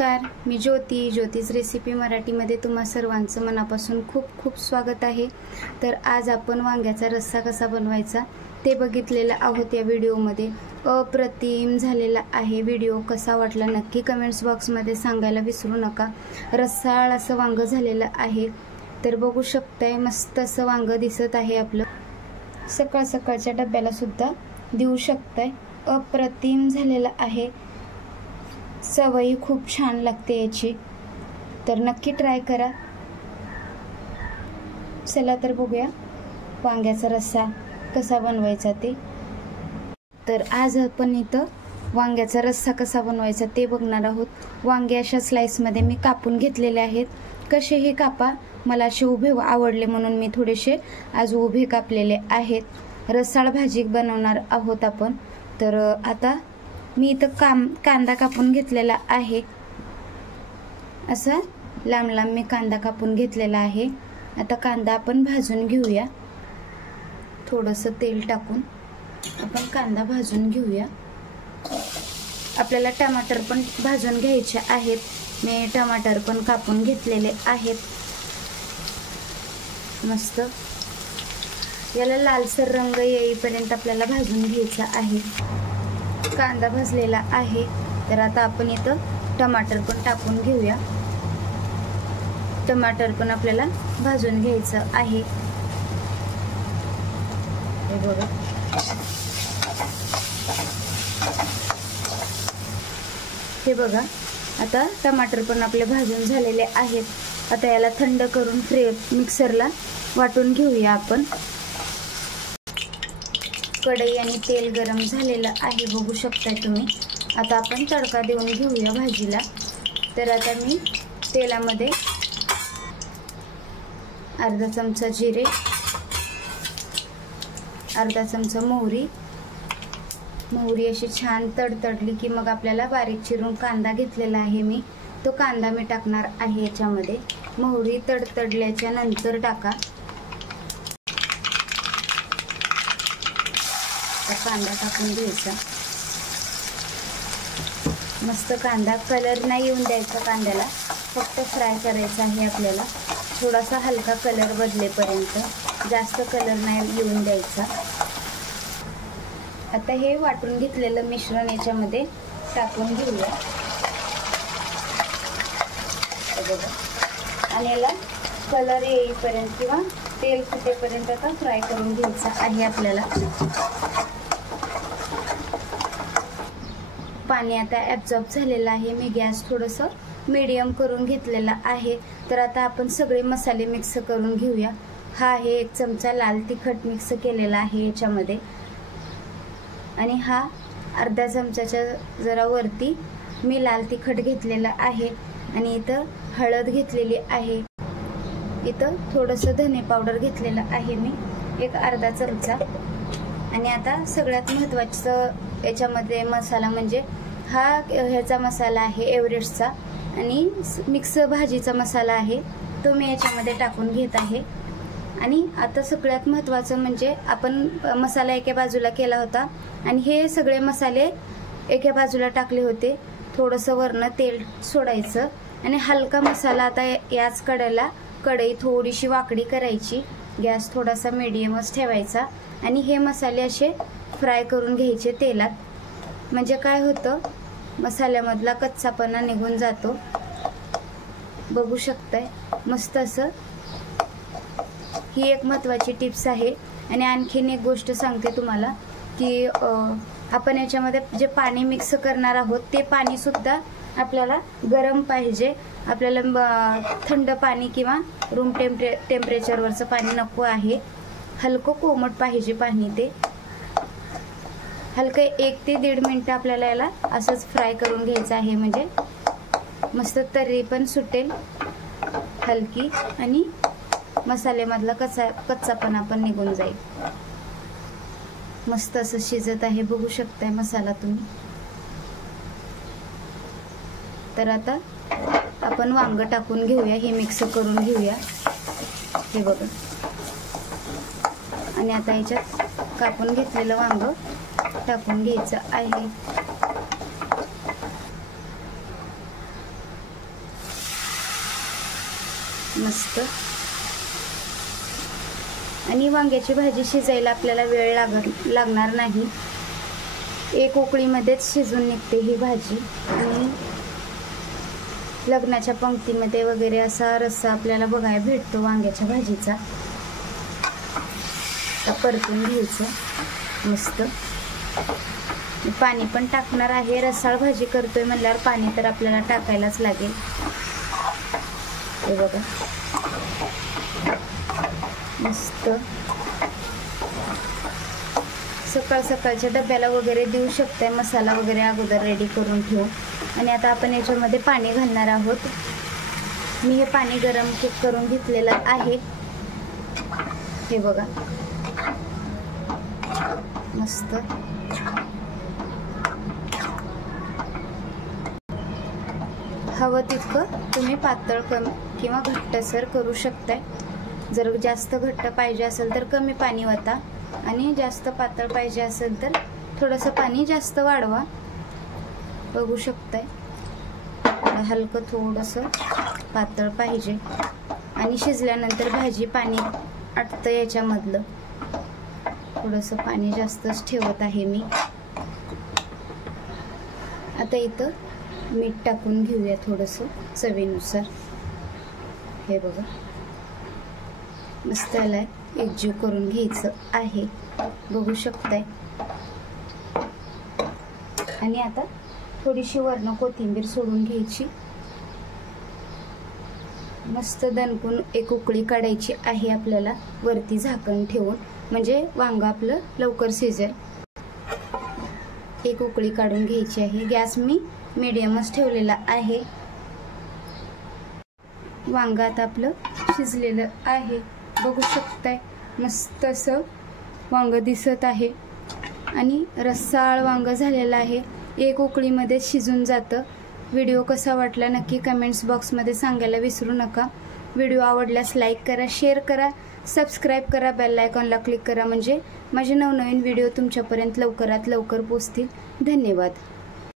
नमस्कार, मी ज्योतिष रेसिपी मराठीमध्ये तुम्हा सर्वांचं मनापासून खूप खूप स्वागत आहे। तर आज आपण वांग्याचा रस्सा कसा बनवायचा ते बघितलेलं आहोत या व्हिडिओमध्ये। अप्रतिम झालेला आहे व्हिडिओ। कसा वाटला नक्की कमेंट्स बॉक्समध्ये सांगायला विसरू नका। रस्साळ असं वांग झालेलं आहे। तर बघू शकताय मस्त असं वांग दिसत आहे आपलं। सकाळ सकाळच्या डब्याला सुद्धा देऊ शकताय। अप्रतिम झालेला आहे। सवयी खूप छान लागते याची, तर नक्की ट्राय करा। चला तर बघूया वांग्याचा रस्सा कसा बनवायचा ते। तर आज आपण इथं वांग्याचा रस्सा कसा बनवायचा ते बघणार आहोत। वांगे अशा स्लाइस मध्ये मी कापून घेतलेले आहेत। कसेही कापा, मला असे उभे आवडले म्हणून मी थोडेसे आज उभे कापलेले आहेत। रस्साळ भाजी बनवणार आहोत आपण। तर आता मी इथं कांदा कापून घेतलेला आहे। असा लांब लांब मी कांदा कापून घेतलेला आहे। आता कांदा आपण भाजून घेऊया। थोडंसं तेल टाकून आपण कांदा भाजून घेऊया। आपल्याला टमाटर पण भाजून घ्यायचे आहेत। मी टमाटर पण कापून घेतलेले आहेत। मस्त याला लालसर रंग येईपर्यंत आपल्याला भाजून घ्यायचा आहे। कांदा भाजलेला आहे। तर आता आपण इथं टमाटर पण टाकून घेऊया। टमाटर पण आपल्याला भाजून घ्यायचं आहे। हे बघा आता टमाटर पण आपले भाजून झालेले आहेत। आता याला थंड करून मिक्सरला वाटून घेऊया आपण। कढई आणि तेल गरम झालेलं आहे, बघू शकता तुम्ही। आता आपण तडका देऊन घेऊया भाजीला। तर आता मी तेलामध्ये अर्धा चमचा जिरे, अर्धा चमचा मोहरी अशी छान तडतडली की मग आपल्याला बारीक चिरून कांदा घेतलेला आहे मी, तो कांदा मी टाकणार आहे याच्यामध्ये। मोहरी तडतडल्याच्या नंतर टाका कांदा टाकून घ्यायचा। मस्त कांदा कलर नाही येऊन द्यायचा कांद्याला, फक्त फ्राय करायचा आहे आपल्याला। थोडासा हलका कलर बदलेपर्यंत, जास्त कलर नाही येऊन द्यायचा। आता हे वाटून घेतलेलं मिश्रण याच्यामध्ये टाकून घेऊया आणि याला कलर येईपर्यंत किंवा तेल सुटेपर्यंत आता फ्राय करून घ्यायचं आहे आपल्याला। पाणी आता ॲब्झॉर्ब झालेलं आहे। मी गॅस थोडंसं मीडियम करून घेतलेला आहे। तर आता आपण सगळे मसाले मिक्स करून घेऊया। हा आहे 1 चमचा लाल तिखट मिक्स केलेला आहे याच्यामध्ये, आणि हा अर्धा चमचाच्या जरा वरती मी लाल तिखट घेतलेला आहे। आणि इथं हळद घेतलेली आहे। इथं थोडंसं धने पावडर घेतलेलं आहे मी, एक अर्धा चमचा। आणि आता सगळ्यात महत्त्वाचं याच्यामध्ये मसाला म्हणजे ह्याचा मसाला आहे एव्हरेस्टचा, आणि मिक्स भाजीचा मसाला आहे तो मी याच्यामध्ये टाकून घेत आहे। आणि आता सगळ्यात महत्त्वाचं म्हणजे आपण मसाला एका बाजूला केला होता आणि हे सगळे मसाले एका बाजूला टाकले होते। थोडंसं वरनं तेल सोडायचं आणि हलका मसाला आता याच कढई थोडीशी वाकडी करायची, गॅस थोडासा मीडियमच ठेवायचा आणि हे मसाले असे फ्राय करून घ्यायचे तेलात। म्हणजे काय होतं, मसाल्यामधला कच्चापणा निघून जातो। बघू शकताय मस्त असं। ही एक महत्त्वाची टिप्स आहे। आणि आणखीन एक गोष्ट सांगते तुम्हाला की आपण याच्यामध्ये जे पाणी मिक्स करणार आहोत ते पाणी सुद्धा आपल्याला गरम पाहिजे। आपल्याला थंड पाणी किंवा रूम टेम्परेचरवरचं पाणी नको आहे। हलकं कोमट पाहिजे पाणी। ते हलकं 1 ते 1.5 मिनिट आपल्याला याला असंच फ्राय करून घ्यायचं आहे। म्हणजे मस्त तर्री पण सुटेल हलकी आणि मसाल्यामधला कच्चापणा पण निघून जाईल। मस्त असं शिजत आहे, बघू शकताय मसाला तुम्ही। तर आता आपण वांग टाकून घेऊया, हे मिक्स करून घेऊया। हे बघा, आणि आता याच्यात कापून घेतलेलं वांग टाकून घ्यायचं आहे। मस्त. आणि वांग्याची भाजी शिजायला आपल्याला वेळ लागणार नाही. एक उकळीमध्येच शिजून निघते ही भाजी. आणि लग्नाच्या पंक्तीमध्ये वगैरे असा रस्सा आपल्याला बघायला भेटतो वांग्याच्या भाजीचा. परतून घ्यायचं मस्त. पाणी पण टाकणार आहे. रसाळ भाजी करतोय म्हणल्यावर पाणी तर आपल्याला टाकायलाच लागेल. हे बघा मस्त. सकाळ सकाळच्या डब्याला वगैरे देऊ शकताय. मसाला वगैरे अगोदर रेडी करून ठेवू. आणि आता आपण याच्यामध्ये पाणी घालणार आहोत. मी हे पाणी गरम करून घेतलेलं आहे. हे बघा मस्त. हवं तितकं तुम्ही पातळ किंवा घट्टसर करू शकताय. जर जास्त घट्ट पाहिजे असेल तर कमी पाणी वता आणि जास्त पातळ पाहिजे असेल तर थोडंसं पाणी जास्त वाढवा. बघू शकताय हलकं थोडंसं पातळ पाहिजे. आणि शिजल्यानंतर भाजी पाणी आटतं याच्यामधलं. थोडंसं पाणी जास्तच ठेवत आहे मी. आता इथं मीठ टाकून घेऊया थोडंसं चवीनुसार. हे बघा मस्त याला एकजीव करून घ्यायचं आहे. बघू शकताय. आणि आता थोडीशी वरण कोथिंबीर सोडून घ्यायची. मस्त दणकून एक उकळी काढायची आहे आपल्याला वरती झाकण ठेवून, म्हणजे वांग आपलं लवकर शिजेल. एक उकळी काढून घ्यायची आहे. गॅस मी मीडियमच ठेवलेला आहे. वांग आता आपलं शिजलेलं आहे. बघू शकताय मस्त असं वांग दिसत आहे. आणि रस्साळ वांग झालेलं आहे. एक उकळीमध्ये शिजून जातं. व्हिडिओ कसा वाटला नक्की कमेंट्स बॉक्समध्ये सांगायला विसरू नका. व्हिडिओ आवडल्यास लाईक करा, शेअर करा, सबस्क्राईब करा, बेल आयकॉनला क्लिक करा, म्हणजे माझे नवनवीन व्हिडिओ तुमच्यापर्यंत लवकरात लवकर पोहोचतील. धन्यवाद.